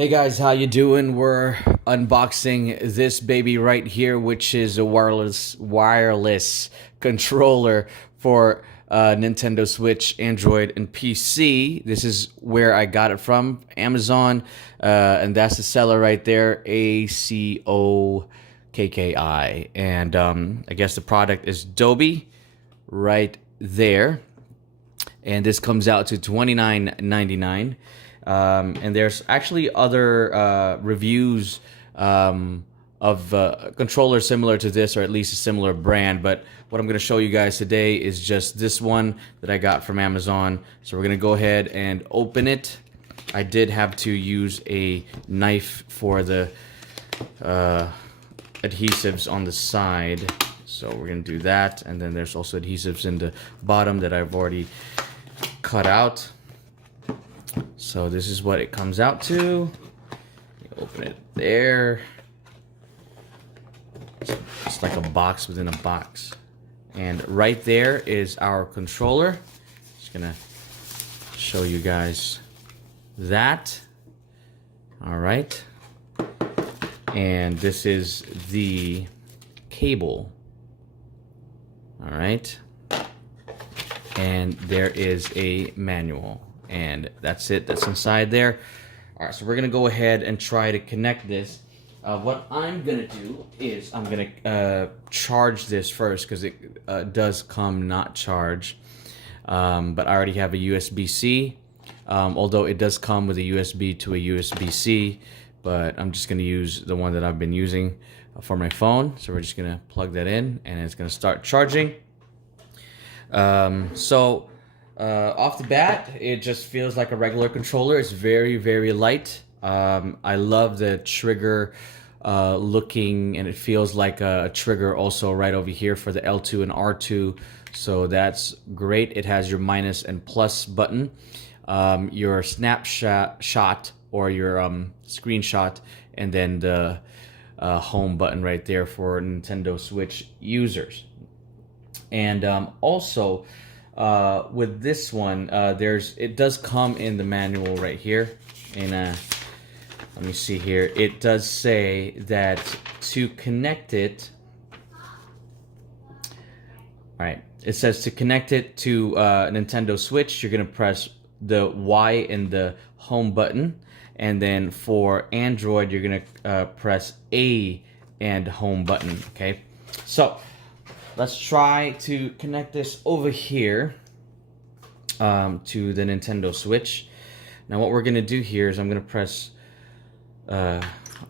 Hey guys, how you doing? We're unboxing this baby right here, which is a wireless controller for Nintendo Switch, Android, and PC. This is where I got it from, Amazon, and that's the seller right there, ACOKKI. And I guess the product is DOBE right there, and this comes out to $29.99. And there's actually other reviews of controllers similar to this, or at least a similar brand. But what I'm going to show you guys today is just this one that I got from Amazon. So we're going to go ahead and open it. I did have to use a knife for the adhesives on the side. So we're going to do that. And then there's also adhesives in the bottom that I've already cut out. So this is what it comes out to. Open it there. It's like a box within a box. And right there is our controller. Just gonna show you guys that. All right. And this is the cable. All right. And there is a manual. And that's it. That's inside there. All right, so we're going to go ahead and try to connect this. What I'm going to do is I'm going to charge this first because it does come not charged. But I already have a USB-C, although it does come with a USB to a USB-C. But I'm just going to use the one that I've been using for my phone. So we're just going to plug that in and it's going to start charging. Off the bat, it just feels like a regular controller. It's very, very light. I love the trigger looking, and it feels like a trigger also right over here for the L2 and R2. So that's great. It has your minus and plus button, your snapshot or your screenshot, and then the home button right there for Nintendo Switch users. And also, with this one, it does come in the manual right here. And let me see here. It does say that to connect it, all right, it says to connect it to Nintendo Switch, you're going to press the Y in the home button. And then for Android, you're going to press A and home button, okay? So let's try to connect this over here to the Nintendo Switch. Now what we're going to do here is I'm going to press on.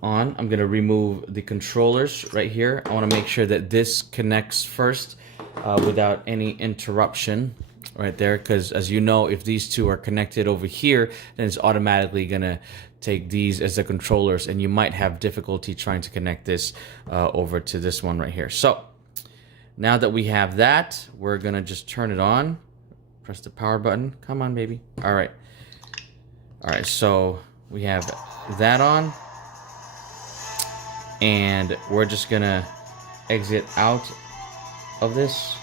I'm going to remove the controllers right here. I want to make sure that this connects first without any interruption right there, because as you know, if these two are connected over here, then it's automatically going to take these as the controllers, and you might have difficulty trying to connect this over to this one right here. So now that we have that, we're going to just turn it on. Press the power button. Come on, baby. All right. All right, so we have that on. And we're just going to exit out of this.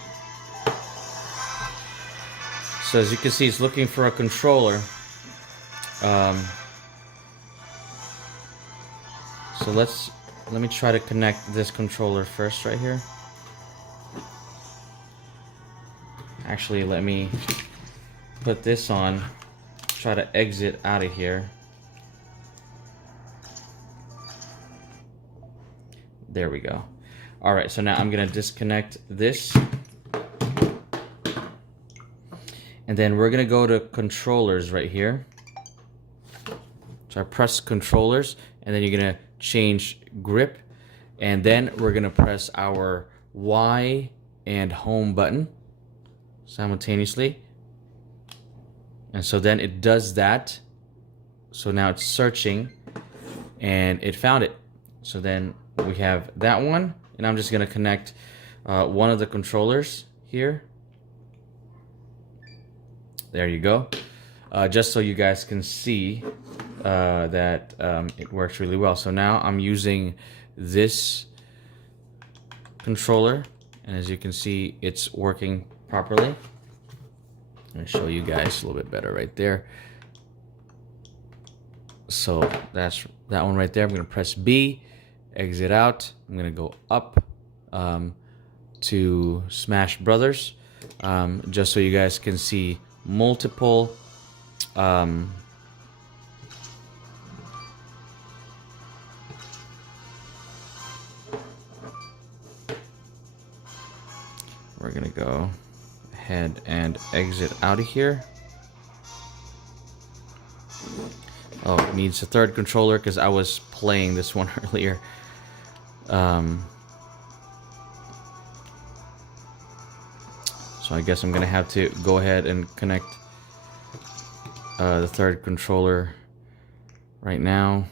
So as you can see, it's looking for a controller. So let me try to connect this controller first right here. Actually, let me put this on, try to exit out of here. There we go. All right, so now I'm gonna disconnect this. And then we're gonna go to controllers right here. So I press controllers, and then you're gonna change grip. And then we're gonna press our Y and home button simultaneously, and so then it does that. So now it's searching and it found it. So then we have that one, and I'm just going to connect one of the controllers here. There you go. Just so you guys can see that it works really well. So now I'm using this controller, and as you can see, it's working properly. I'm going to show you guys a little bit better right there. So that's that one right there. I'm gonna press B, exit out. I'm gonna go up to Smash Brothers, just so you guys can see multiple we're gonna go ahead and exit out of here. Oh, it needs a third controller because I was playing this one earlier. So I guess I'm gonna have to go ahead and connect the third controller right now.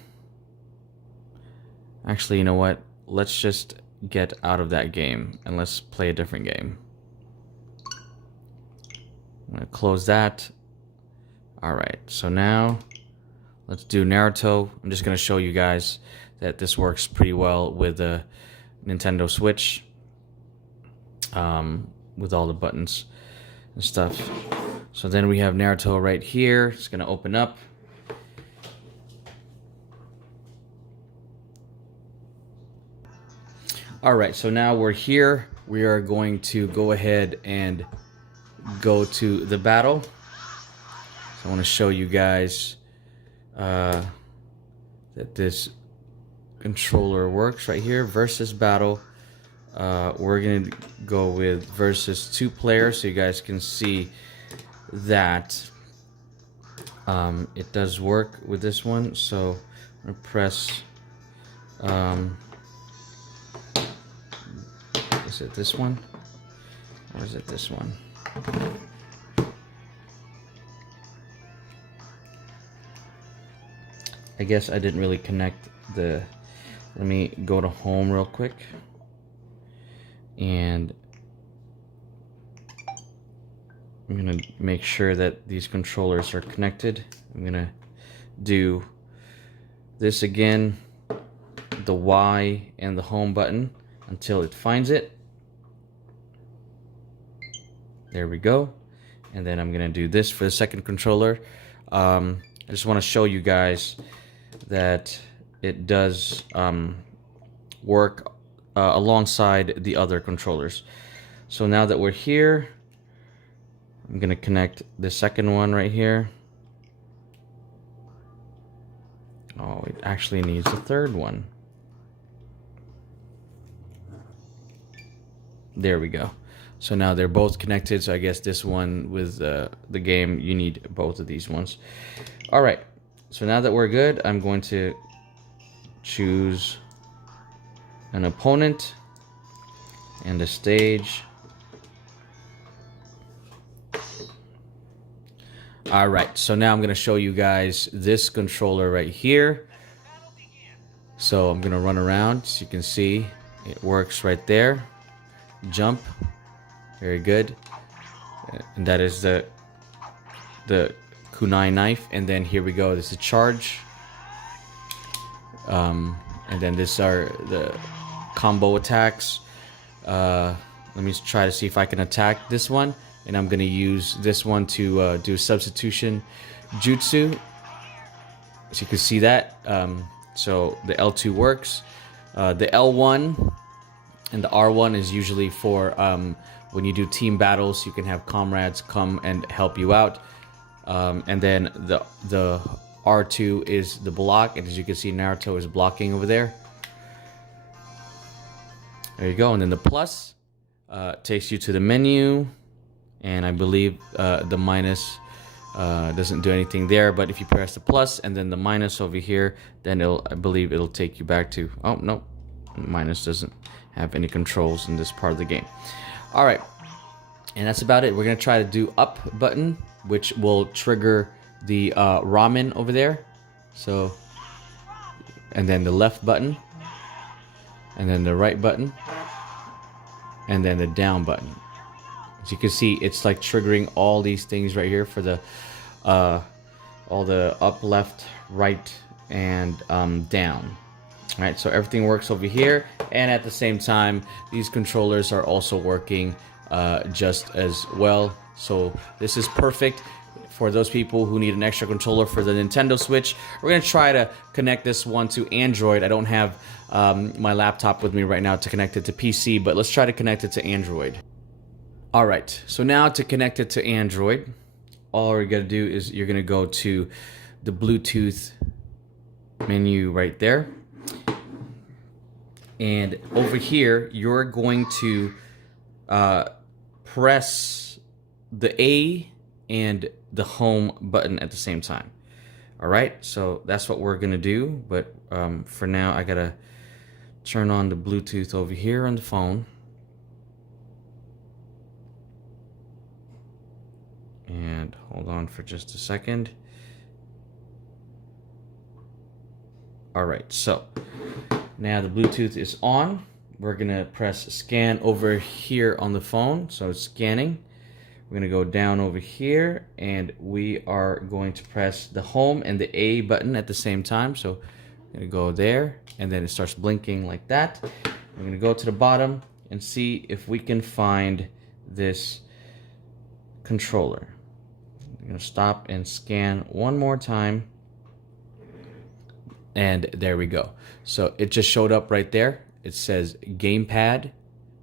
Actually, you know what? Let's just get out of that game and let's play a different game. I'm gonna close that. Alright, so now let's do Naruto. I'm just gonna show you guys that this works pretty well with the Nintendo Switch. With all the buttons and stuff. So then we have Naruto right here. It's gonna open up. Alright, so now we're here. We are going to go ahead and go to the battle. So I want to show you guys that this controller works right here. Versus battle. We're gonna go with versus 2 players, so you guys can see that it does work with this one. So I'm gonna press is it this one or is it this one? I guess I didn't really connect the, let me go to home real quick. And I'm gonna make sure that these controllers are connected. I'm gonna do this again, the Y and the home button until it finds it. There we go. And then I'm gonna do this for the second controller. I just want to show you guys that it does work alongside the other controllers. So now that we're here, I'm gonna connect the second one right here. Oh, it actually needs a third one. There we go. So now they're both connected. So I guess this one with the game, you need both of these ones. All right. So now that we're good, I'm going to choose an opponent and a stage. All right, so now I'm gonna show you guys this controller right here. So I'm gonna run around so you can see it works right there. Jump, very good. And that is the kunai knife. And then here we go, this is charge. And then these are the combo attacks. Let me try to see if I can attack this one, and I'm gonna use this one to do substitution jutsu. So you can see that. So the L2 works. The L1 and the R1 is usually for when you do team battles. You can have comrades come and help you out. And then the R2 is the block, and as you can see, Naruto is blocking over there. There you go. And then the plus takes you to the menu, and I believe the minus doesn't do anything there, but if you press the plus and then the minus over here, then I believe it'll take you back to, oh no, minus doesn't have any controls in this part of the game. All right, and that's about it. We're gonna try to do up button, which will trigger the ramen over there. So, and then the left button, and then the right button, and then the down button. As you can see, it's like triggering all these things right here for the all the up, left, right, and down. All right, so everything works over here, and at the same time, these controllers are also working just as well. So this is perfect for those people who need an extra controller for the Nintendo Switch. We're going to try to connect this one to Android. I don't have my laptop with me right now to connect it to PC, but let's try to connect it to Android. All right, so now to connect it to Android, all we're going to do is you're going to go to the Bluetooth menu right there. And over here, you're going to press the A and the home button at the same time. All right, so that's what we're gonna do. But for now, I gotta turn on the Bluetooth over here on the phone. And hold on for just a second. All right, so now the Bluetooth is on. We're gonna press scan over here on the phone. So it's scanning. We're gonna go down over here and we are going to press the home and the A button at the same time. So I'm gonna go there and then it starts blinking like that. We're gonna go to the bottom and see if we can find this controller. I'm gonna stop and scan one more time. And there we go. So it just showed up right there. It says gamepad.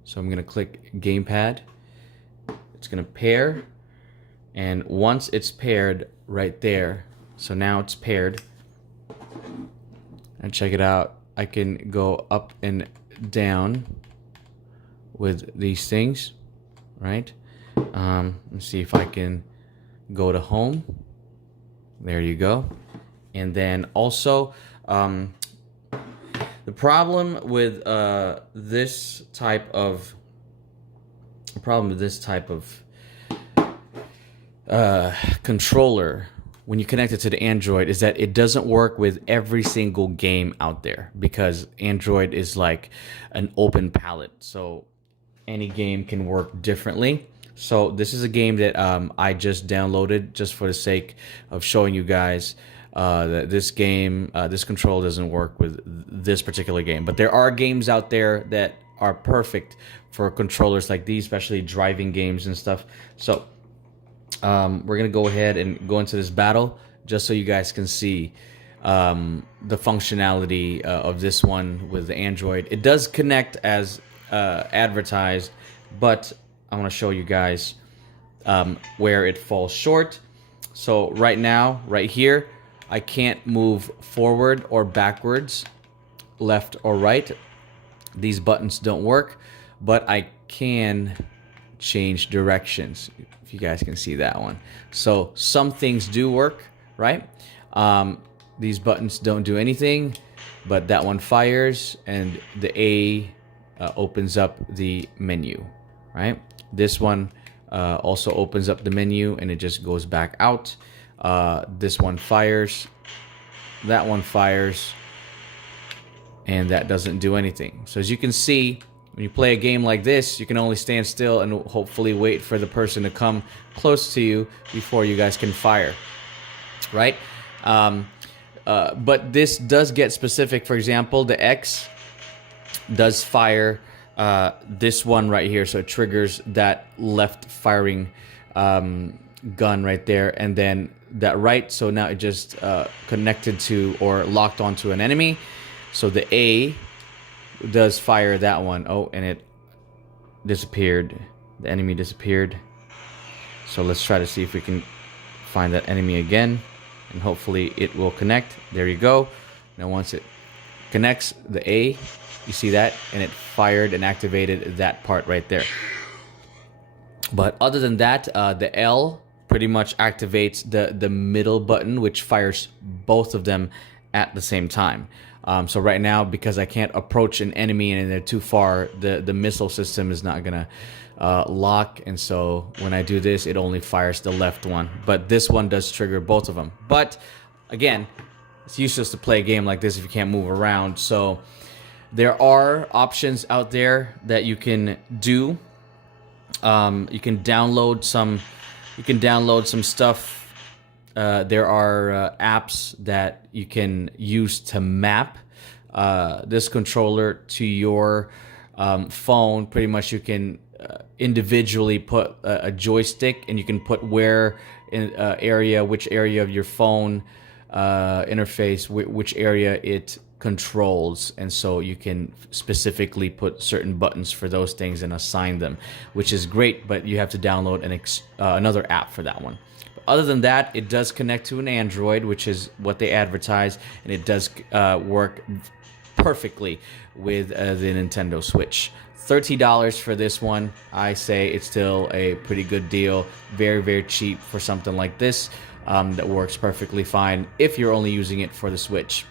So I'm gonna click gamepad. It's gonna pair. And once it's paired right there, so now it's paired. And check it out. I can go up and down with these things, right? Let's see if I can go to home. There you go. And then also, the problem with this type of controller when you connect it to the Android is that it doesn't work with every single game out there, because Android is like an open palette, so any game can work differently. So this is a game that I just downloaded just for the sake of showing you guys that this game, this control doesn't work with this particular game. But there are games out there that are perfect for controllers like these, especially driving games and stuff. So we're gonna go ahead and go into this battle just so you guys can see the functionality of this one with the Android. It does connect as advertised, but I want to show you guys where it falls short. So right now, right here, I can't move forward or backwards, left or right. These buttons don't work, but I can change directions, if you guys can see that one. So some things do work, right? These buttons don't do anything, but that one fires, and the A opens up the menu, right? This one also opens up the menu and it just goes back out. This one fires, that one fires, and that doesn't do anything. So as you can see, when you play a game like this, you can only stand still and hopefully wait for the person to come close to you before you guys can fire, right? But this does get specific. For example, the X does fire this one right here, so it triggers that left firing gun right there, and then that right, so now it just connected to or locked onto an enemy. So the A does fire that one. Oh, and it disappeared. The enemy disappeared. So let's try to see if we can find that enemy again, and hopefully it will connect. There you go. Now once it connects, the A, you see that, and it fired and activated that part right there. But other than that, the L pretty much activates the middle button, which fires both of them at the same time. So right now, because I can't approach an enemy and they're too far, the missile system is not gonna lock, and so when I do this, it only fires the left one. But this one does trigger both of them. But again, it's useless to play a game like this if you can't move around. So there are options out there that you can do. You can download some. You can download some stuff. There are apps that you can use to map this controller to your phone. Pretty much, you can individually put a joystick, and you can put where area, which area of your phone interface, which area it controls, and so you can specifically put certain buttons for those things and assign them, which is great, but you have to download another app for that one. But other than that, it does connect to an Android, which is what they advertise, and it does work perfectly with the Nintendo Switch. $30 for this one. I say it's still a pretty good deal. Very, very cheap for something like this that works perfectly fine if you're only using it for the Switch.